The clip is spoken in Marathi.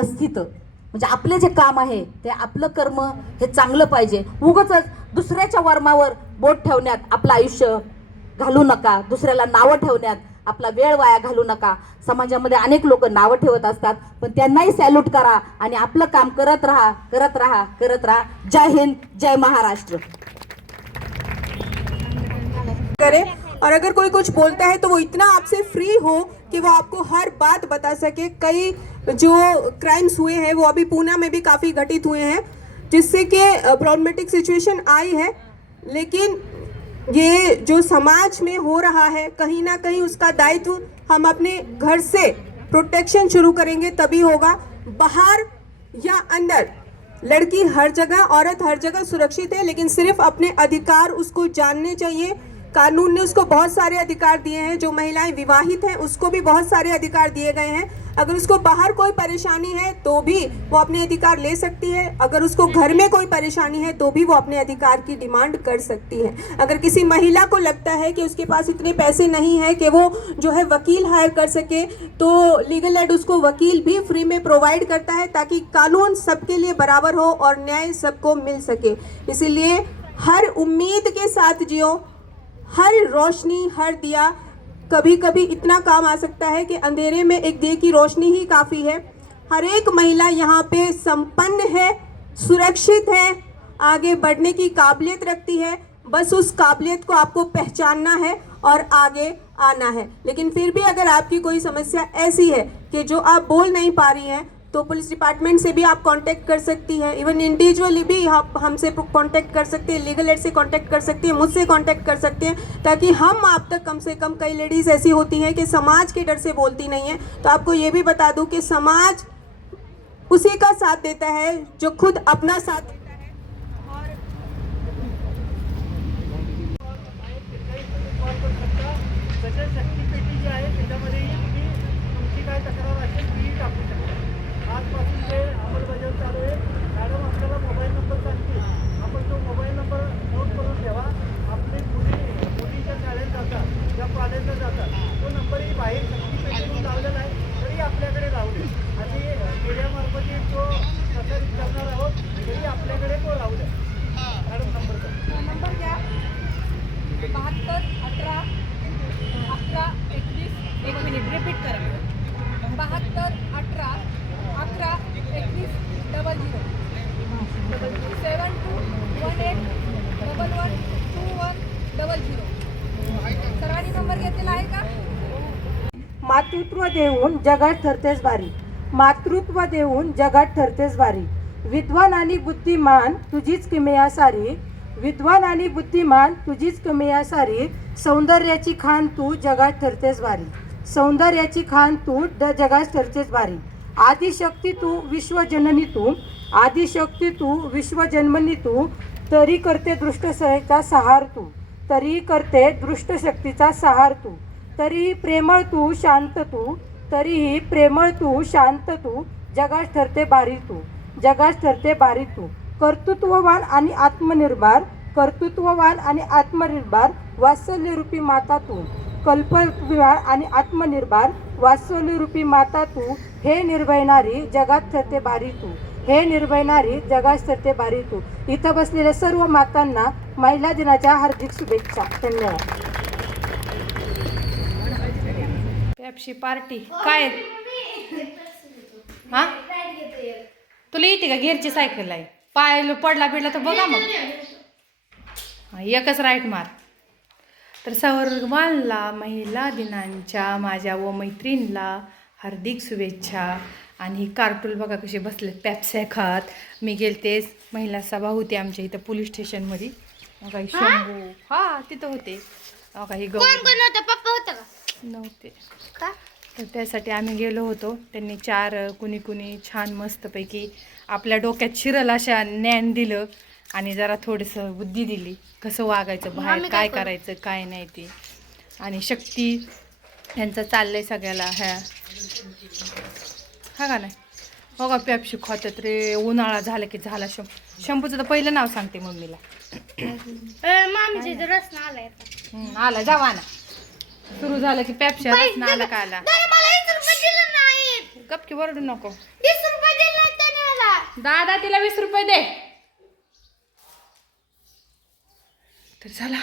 व्यवस्थित म्हणजे आपले जे काम आहे ते आपलं कर्म हे चांगलं पाहिजे. उगच दुसऱ्याच्या वर्मावर बोट ठेवण्यात आपलं आयुष्य घालू नका दुसऱ्याला नावं ठेवण्यात आपला वेळ वाया घालू नका. समाजामध्ये अनेक लोक नावं ठेवत असतात पण त्यांनाही सॅल्यूट करा आणि आपलं काम करत राहा करत राहा करत राहा. जय हिंद जय महाराष्ट्र. करें। और अगर कोई कुछ बोलता है तो वो इतना आपसे फ्री हो कि वो आपको हर बात बता सके। कई जो क्राइम्स हुए हैं, वो अभी पूना में भी काफ़ी घटित हुए हैं, जिससे कि प्रॉब्लमेटिक सिचुएशन आई है। लेकिन ये जो समाज में हो रहा है, कहीं ना कहीं उसका दायित्व हम अपने घर से प्रोटेक्शन शुरू करेंगे, तभी होगा। बाहर या अंदर, लड़की हर जगह, औरत हर जगह सुरक्षित है, लेकिन सिर्फ़ अपने अधिकार उसको जानने चाहिए। कानून ने उसको बहुत सारे अधिकार दिए हैं, जो महिलाएँ विवाहित हैं, उसको भी बहुत सारे अधिकार दिए गए हैं। अगर उसको बाहर कोई परेशानी है तो भी वो अपने अधिकार ले सकती है। अगर उसको घर में कोई परेशानी है तो भी वो अपने अधिकार की डिमांड कर सकती है। अगर किसी महिला को लगता है कि उसके पास इतने पैसे नहीं है कि वो जो है वकील हायर कर सके तो लीगल एड उसको वकील भी फ्री में प्रोवाइड करता है ताकि कानून सबके लिए बराबर हो और न्याय सबको मिल सके। इसीलिए हर उम्मीद के साथ जियो, हर रोशनी, हर दिया कभी कभी इतना काम आ सकता है कि अंधेरे में एक दिए की रोशनी ही काफ़ी है। हर एक महिला यहाँ पे संपन्न है, सुरक्षित है, आगे बढ़ने की काबिलियत रखती है। बस उस काबिलियत को आपको पहचानना है और आगे आना है। लेकिन फिर भी अगर आपकी कोई समस्या ऐसी है कि जो आप बोल नहीं पा रही हैं तो पुलिस डिपार्टमेंट से भी आप कांटेक्ट कर सकती हैं। इवन इंडिविजुअली भी आप हमसे कांटेक्ट कर सकते हैं लीगल एड से कांटेक्ट कर सकते हैं, मुझसे कांटेक्ट कर सकते हैं, ताकि हम आप तक कम से कम कई लेडीज़ ऐसी होती हैं कि समाज के डर से बोलती नहीं है। तो आपको ये भी बता दूँ कि समाज उसी का साथ देता है जो खुद अपना साथ मातृत्व देऊन जगात ठरतेस बारी. मातृत्व देऊन जगात ठरतेस बारी. विद्वान आणि बुद्धिमान तुझीच किमया सारी. विद्वान आणि बुद्धिमान तुझीच किमया सारी. सौंदर्याची खान तू जगात ठरतेस बारी. सौंदर्याची खान तू द जगात ठरतेस बारी. आदिशक्ती तू विश्वजननी तू. आदिशक्ती तू विश्वजन्मनी तू. तरी करते दृष्टशक्तीचा सहार तू. तरी करते दृष्टशक्तीचा सहार तू. तरीही प्रेमळ तू शांत तू. तरीही प्रेमळ तू शांत तू. जगास ठरते बारी तू. जगास ठरते बारी तू. कर्तृत्ववान आणि आत्मनिर्भर कर्तृत्ववान आणि आत्मनिर्भर वात्सल्यरूपी माता तू. कल्पविहार आणि आत्मनिर्भर वात्सल्यरूपी माता तू. हे निर्भयणारी जगात ठरते बारी तू. हे निर्भयणारी जगात ठरते बारी तू. इथं बसलेल्या सर्व मातांना महिला दिनाच्या हार्दिक शुभेच्छा. धन्यवाद. Pepsi party. काय? हा? तुला येते का गिअरची सायकल आहे पाय पडला बिडला तर बघा मग. हा, एकच राईट मार. तर सर्वांना महिला दिनांच्या माझ्या व मैत्रीणला हार्दिक शुभेच्छा. आणि ही कार्टूल बघा कसे बसलेत पॅप्स्या खात. मी गेलतेच महिला सभा होती आमच्या इथं पोलीस स्टेशनमध्ये काही शंभू. हा तिथं होते. काही नव्हतं पप्पा होतं का? नव्हते. का? तर त्यासाठी आम्ही गेलो होतो. त्यांनी चार कुणी कुणी छान मस्तपैकी आपल्या डोक्यात शिरल अशा ज्ञान दिलं आणि जरा थोडंसं बुद्धी दिली. कसं वागायचं बाहेर आम्ही काय काय करायचं काय नाही ते. आणि शक्ती यांचं चाललंय सगळ्याला ह्या हा का नाही? हो का पॅप्सी खात्यात रे उन्हाळा झाला की झाला. शं शंभूचं तर पहिलं नाव सांगते मम्मीला. मामीचे इथं रस ना आलाय आता. आला जावा ना सुरू झालं की पॅप्सी आला का आला नाही, मला वीस रुपये दिले नाहीत. गपकी वरडू नको. वीस रुपये दादा तिला वीस रुपये दे. तर चला.